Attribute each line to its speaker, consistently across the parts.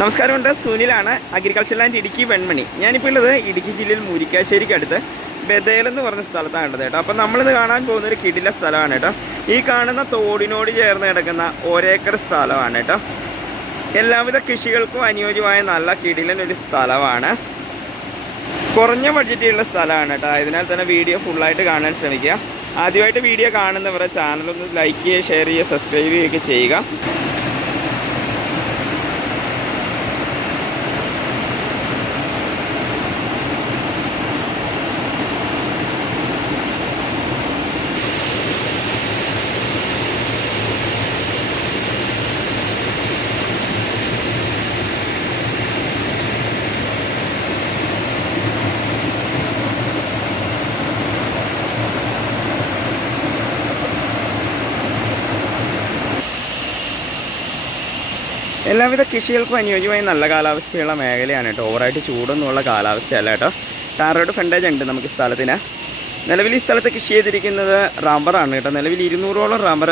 Speaker 1: നമസ്കാരമുണ്ട്. സുനിലാണ് agriculture land Idukki Venmani. ഞാനിപ്പോൾ ഉള്ളത് ഇടുക്കി ജില്ലയിൽ മുരിക്കാശ്ശേരിക്ക് അടുത്ത് ബദേൽ എന്ന് പറഞ്ഞ സ്ഥലത്താണ് ഉള്ളത് കേട്ടോ അപ്പം നമ്മളിത് കാണാൻ പോകുന്ന ഒരു കിടില സ്ഥലമാണ് കേട്ടോ. ഈ കാണുന്ന തോടിനോട് ചേർന്ന് കിടക്കുന്ന ഒരേക്കർ സ്ഥലമാണ് കേട്ടോ. എല്ലാവിധ കൃഷികൾക്കും അനുയോജ്യമായ നല്ല കിടിലൻ ഒരു സ്ഥലമാണ്. കുറഞ്ഞ ബഡ്ജറ്റിലുള്ള സ്ഥലമാണ് കേട്ടോ. അതിനാൽ തന്നെ വീഡിയോ ഫുള്ളായിട്ട് കാണാൻ ശ്രമിക്കുക. ആദ്യമായിട്ട് വീഡിയോ കാണുന്നവരെ ചാനലൊന്ന് ലൈക്ക് ചെയ്യുക ഷെയർ ചെയ്യുക സബ്സ്ക്രൈബ് ചെയ്യുകയൊക്കെ ചെയ്യുക. എല്ലാവിധ കൃഷികൾക്കും അനുയോജ്യമായ നല്ല കാലാവസ്ഥയുള്ള മേഖലയാണ് കേട്ടോ. ഓവറായിട്ട് ചൂടൊന്നുമുള്ള കാലാവസ്ഥയല്ല കേട്ടോ. ടാർ റോഡ് ഫ്രണ്ടേജ് ഉണ്ട് നമുക്ക് സ്ഥലത്തിന്. നിലവിൽ ഈ സ്ഥലത്ത് കൃഷി ചെയ്തിരിക്കുന്നത് റബ്ബറാണ് കേട്ടോ. നിലവിൽ ഇരുന്നൂറോളം റബ്ബർ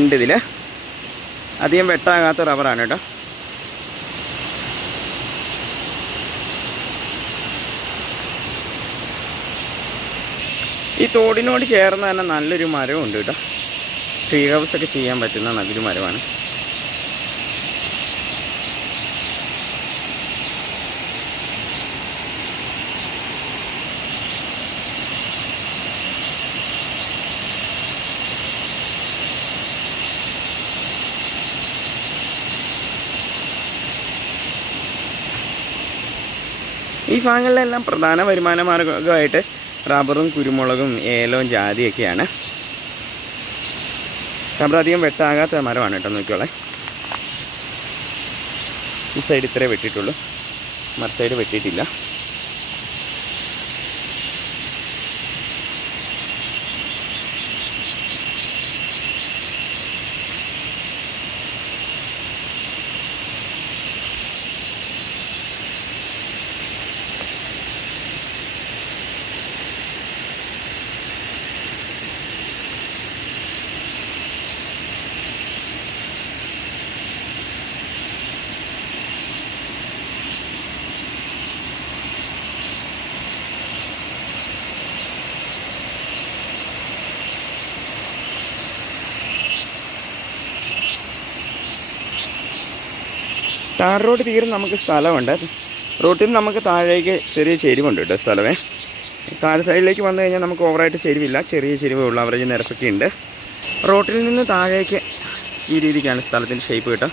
Speaker 1: ഉണ്ട് ഇതിൽ അധികം വെട്ടാകാത്ത റബ്ബറാണ് കേട്ടോ. ഈ തോടിനോട് ചേർന്ന് തന്നെ നല്ലൊരു മരമുണ്ട് കേട്ടോ. ട്രീ ഹൗസ് ഒക്കെ ചെയ്യാൻ പറ്റുന്ന നല്ലൊരു മരമാണ്. ഈ ഭാഗങ്ങളിലെല്ലാം പ്രധാന വരുമാന മാർഗമായിട്ട് റബ്ബറും കുരുമുളകും ഏലവും ജാതിയൊക്കെയാണ്. റബ്ബർ അധികം വെട്ടാകാത്ത മരമാണ് കേട്ടോ നോക്കിയോളെ ഈ സൈഡ് ഇത്രേ വെട്ടിയിട്ടുള്ളൂ. മറ്റു സൈഡ് വെട്ടിയിട്ടില്ല. ടാർ റോഡ് തീരും നമുക്ക് സ്ഥലമുണ്ട്. റോട്ടിൽ നിന്ന് നമുക്ക് താഴേക്ക് ചെറിയ ചെരിവുണ്ട് കേട്ടോ സ്ഥലമേ. താഴെ സൈഡിലേക്ക് വന്നു കഴിഞ്ഞാൽ നമുക്ക് ഓവറായിട്ട് ചെരിവില്ല. ചെറിയ ചെരിവേ ഉള്ളൂ. അവറേജ് നിരപ്പൊക്കെ ഉണ്ട്. റോട്ടിൽ നിന്ന് താഴേക്ക് ഈ രീതിക്കാണ് സ്ഥലത്തിന്റെ ഷേപ്പ് കേട്ടോ.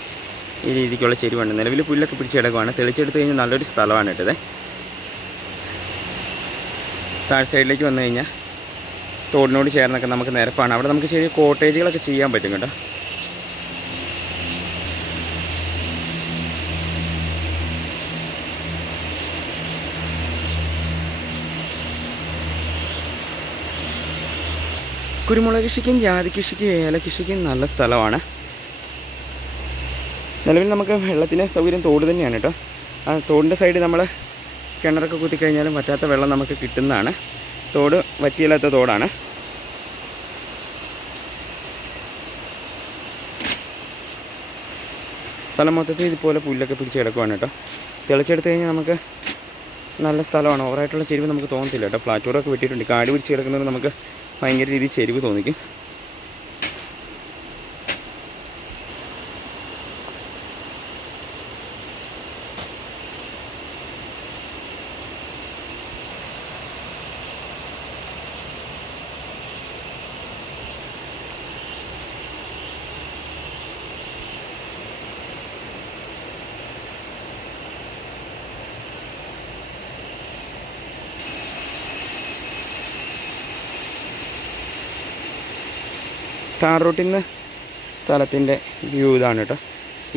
Speaker 1: ഈ രീതിക്കുള്ള ചെരുവുണ്ട് നിലവിൽ പുല്ലൊക്കെ പിടിച്ച് കിടക്കുവാണ്. തെളിച്ചെടുത്ത് കഴിഞ്ഞാൽ നല്ലൊരു സ്ഥലമാണ് കേട്ടത് താഴെ സൈഡിലേക്ക് വന്നു കഴിഞ്ഞാൽ തോടിനോട് ചേർന്നൊക്കെ നമുക്ക് നിരപ്പാണ്. അവിടെ നമുക്ക് ചെറിയ കോട്ടേജുകളൊക്കെ ചെയ്യാൻ പറ്റും കേട്ടോ. കുരുമുളക് കൃഷിക്കും ജാതി കൃഷിക്കും ഏല കൃഷിക്കും നല്ല സ്ഥലമാണ്. നിലവിൽ നമുക്ക് വെള്ളത്തിന് സൗകര്യം തോട് തന്നെയാണ് കേട്ടോ. ആ തോടിന്റെ സൈഡ് നമ്മൾ കിണറൊക്കെ കുത്തിക്കഴിഞ്ഞാലും പറ്റാത്ത വെള്ളം നമുക്ക് കിട്ടുന്നതാണ്. തോട് വറ്റിയില്ലാത്ത തോടാണ്. സ്ഥലം മൊത്തത്തിൽ ഇതുപോലെ പുല്ലൊക്കെ പിടിച്ച് കിടക്കുവാണ് കേട്ടോ. തിളച്ചെടുത്ത് കഴിഞ്ഞാൽ നമുക്ക് നല്ല സ്ഥലമാണ്. ഓവറായിട്ടുള്ള ചെരുവ് നമുക്ക് തോന്നത്തില്ല കേട്ടോ. പ്ലാറ്റൂറൊക്കെ വെട്ടിയിട്ടുണ്ട്. കാട് പിടിച്ച് കിടക്കുന്നത് നമുക്ക് ഭയങ്കര രീതിയിൽ ചെരിവ് തോന്നിക്കും. ടാർ റൂട്ടിൽ നിന്ന് സ്ഥലത്തിന്റെ വ്യൂ ഇതാണ് കേട്ടോ.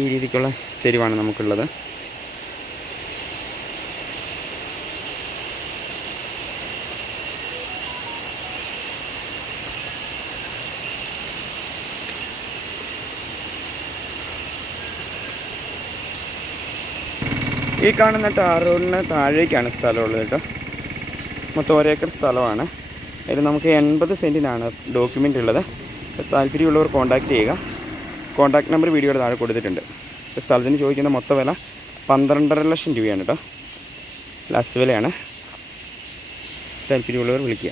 Speaker 1: ഈ രീതിക്കുള്ള ചെരിവാണ് നമുക്കുള്ളത്. ഈ കാണുന്ന ടാർ റോഡിന് താഴേക്കാണ് സ്ഥലമുള്ളത് കേട്ടോ. മൊത്തം ഒരേക്കർ സ്ഥലമാണ്. അതിൽ നമുക്ക് എൺപത് സെന്റിനാണ് ഡോക്യുമെന്റ് ഉള്ളത്. താല്പര്യമുള്ളവർ കോൺടാക്റ്റ് ചെയ്യുക. കോൺടാക്ട് നമ്പർ വീഡിയോയുടെ താഴെ കൊടുത്തിട്ടുണ്ട്. സ്ഥലത്തിന് ചോദിക്കുന്ന മൊത്ത വില പന്ത്രണ്ടര ലക്ഷം രൂപയാണ് കേട്ടോ ലാസ്റ്റ് വിലയാണ്. താല്പര്യമുള്ളവർ വിളിക്കുക.